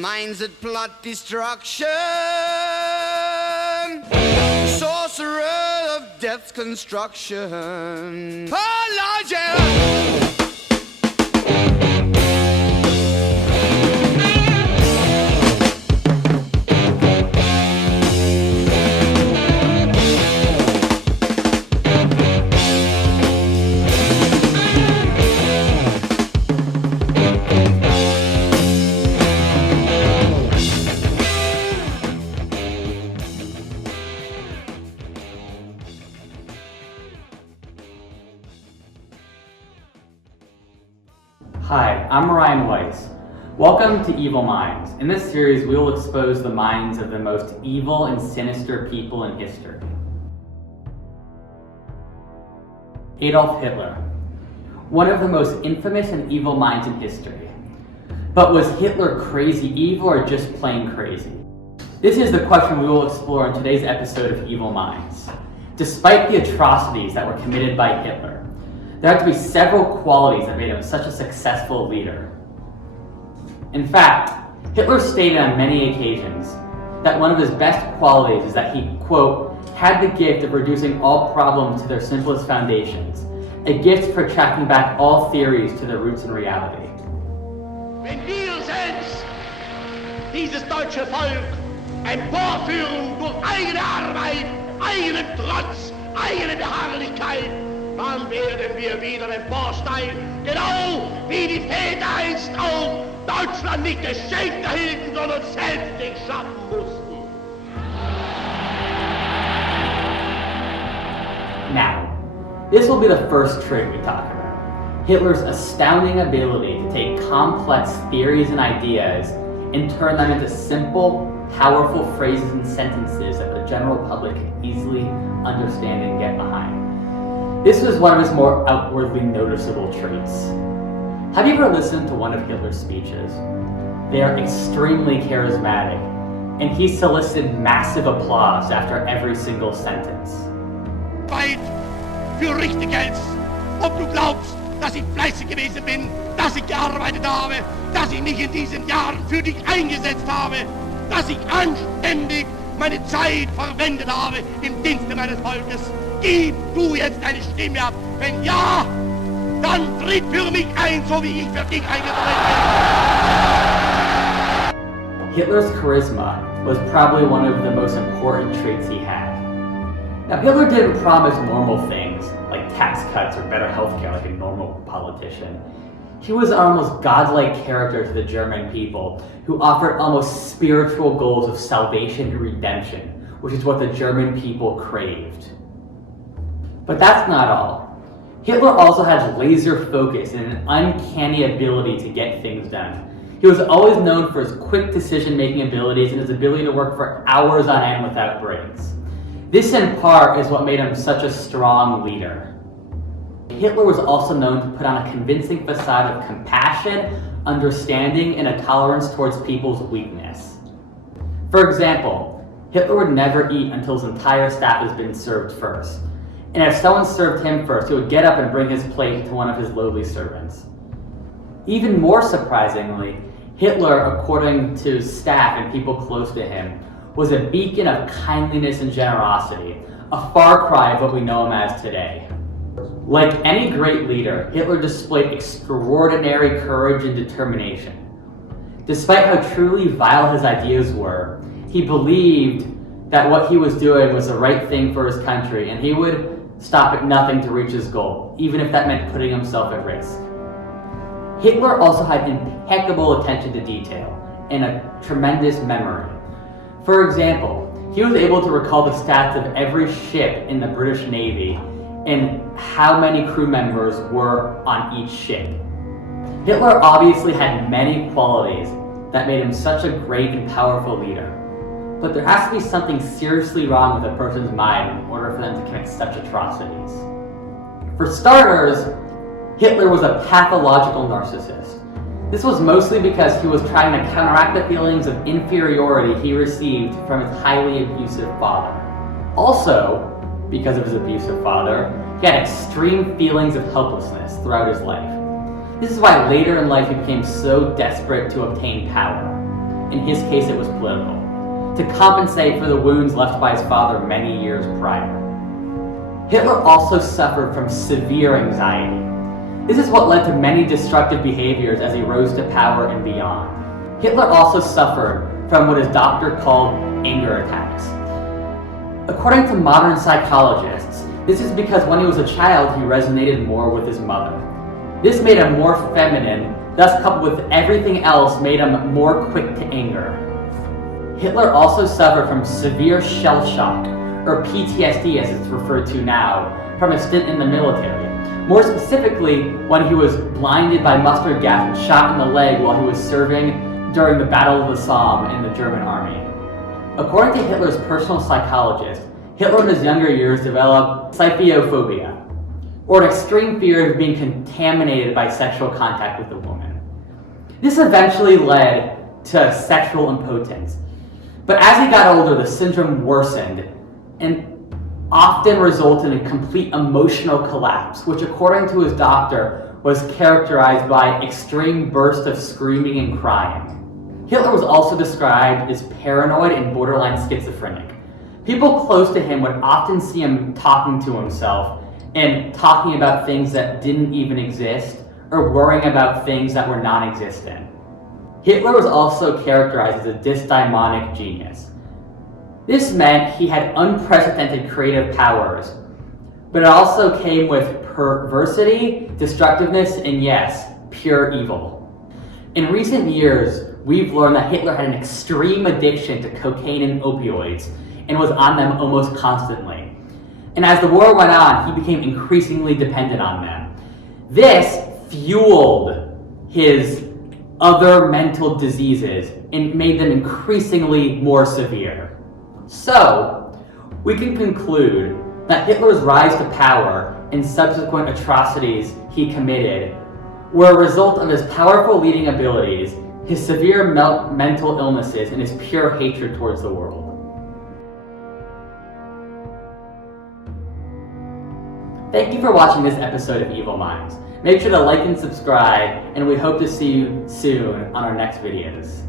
minds that plot destruction, sorcerer of death's construction. Oh, Lord, yeah. Hi, I'm Ryan Weiss. Welcome to Evil Minds. In this series, we will expose the minds of the most evil and sinister people in history. Adolf Hitler, one of the most infamous and evil minds in history. But was Hitler crazy evil or just plain crazy? This is the question we will explore in today's episode of Evil Minds. Despite the atrocities that were committed by Hitler, there had to be several qualities that made him such a successful leader. In fact, Hitler stated on many occasions that one of his best qualities is that he, quote, had the gift of reducing all problems to their simplest foundations, a gift for tracking back all theories to their roots in reality. Wenn wir selbst dieses deutsche Volk emporführen durch eigene Arbeit, eigenen Trotz, eigene Beharrlichkeit, dann werden wir wieder emporsteigen, genau wie die Väter einst auch Deutschland nicht geschenkt erhielten, sondern selbst schaffen mussten. Now, this will be the first trait we talk about. Hitler's astounding ability to take complex theories and ideas and turn them into simple, powerful phrases and sentences that the general public can easily understand and get behind. This was one of his more outwardly noticeable traits. Have you ever listened to one of Hitler's speeches? They are extremely charismatic, and he solicited massive applause after every single sentence. Weit für richtig hältst, ob du glaubst, dass ich fleißig gewesen bin, dass ich gearbeitet habe, dass ich mich in diesen Jahren für dich eingesetzt habe, dass ich anständig meine Zeit verwendet habe im Dienste meines Volkes. Gib du jetzt deine Stimme ab. Wenn ja, dann tritt für mich ein, so wie ich für dich eingetreten bin. Hitler's charisma was probably one of the most important traits he had. Now, Hitler didn't promise normal things like tax cuts or better healthcare like a normal politician. He was an almost godlike character to the German people who offered almost spiritual goals of salvation and redemption, which is what the German people craved. But that's not all. Hitler also had laser focus and an uncanny ability to get things done. He was always known for his quick decision-making abilities and his ability to work for hours on end without breaks. This in part is what made him such a strong leader. Hitler was also known to put on a convincing facade of compassion, understanding, and a tolerance towards people's weakness. For example, Hitler would never eat until his entire staff has been served first. And if someone served him first, he would get up and bring his plate to one of his lowly servants. Even more surprisingly, Hitler, according to his staff and people close to him, was a beacon of kindliness and generosity, a far cry of what we know him as today. Like any great leader, Hitler displayed extraordinary courage and determination. Despite how truly vile his ideas were, he believed that what he was doing was the right thing for his country, and he would stop at nothing to reach his goal, even if that meant putting himself at risk. Hitler also had impeccable attention to detail and a tremendous memory. For example, he was able to recall the stats of every ship in the British Navy and how many crew members were on each ship. Hitler obviously had many qualities that made him such a great and powerful leader. But there has to be something seriously wrong with a person's mind in order for them to commit such atrocities. For starters, Hitler was a pathological narcissist. This was mostly because he was trying to counteract the feelings of inferiority he received from his highly abusive father. Also, because of his abusive father, he had extreme feelings of helplessness throughout his life. This is why later in life he became so desperate to obtain power. In his case, it was political, to compensate for the wounds left by his father many years prior. Hitler also suffered from severe anxiety. This is what led to many destructive behaviors as he rose to power and beyond. Hitler also suffered from what his doctor called anger attacks. According to modern psychologists, this is because when he was a child, he resonated more with his mother. This made him more feminine, thus coupled with everything else made him more quick to anger. Hitler also suffered from severe shell shock, or PTSD as it's referred to now, from a stint in the military. More specifically, when he was blinded by mustard gas and shot in the leg while he was serving during the Battle of the Somme in the German army. According to Hitler's personal psychologist, Hitler in his younger years developed syphiophobia, or an extreme fear of being contaminated by sexual contact with a woman. This eventually led to sexual impotence. But as he got older, the syndrome worsened and often resulted in complete emotional collapse, which according to his doctor was characterized by extreme bursts of screaming and crying. Hitler was also described as paranoid and borderline schizophrenic. People close to him would often see him talking to himself and talking about things that didn't even exist or worrying about things that were non-existent. Hitler was also characterized as a dysdaimonic genius. This meant he had unprecedented creative powers, but it also came with perversity, destructiveness, and yes, pure evil. In recent years, we've learned that Hitler had an extreme addiction to cocaine and opioids and was on them almost constantly. And as the war went on, he became increasingly dependent on them. This fueled his other mental diseases and made them increasingly more severe. So, we can conclude that Hitler's rise to power and subsequent atrocities he committed were a result of his powerful leading abilities, his severe mental illnesses, and his pure hatred towards the world. Thank you for watching this episode of Evil Minds. Make sure to like and subscribe, and we hope to see you soon on our next videos.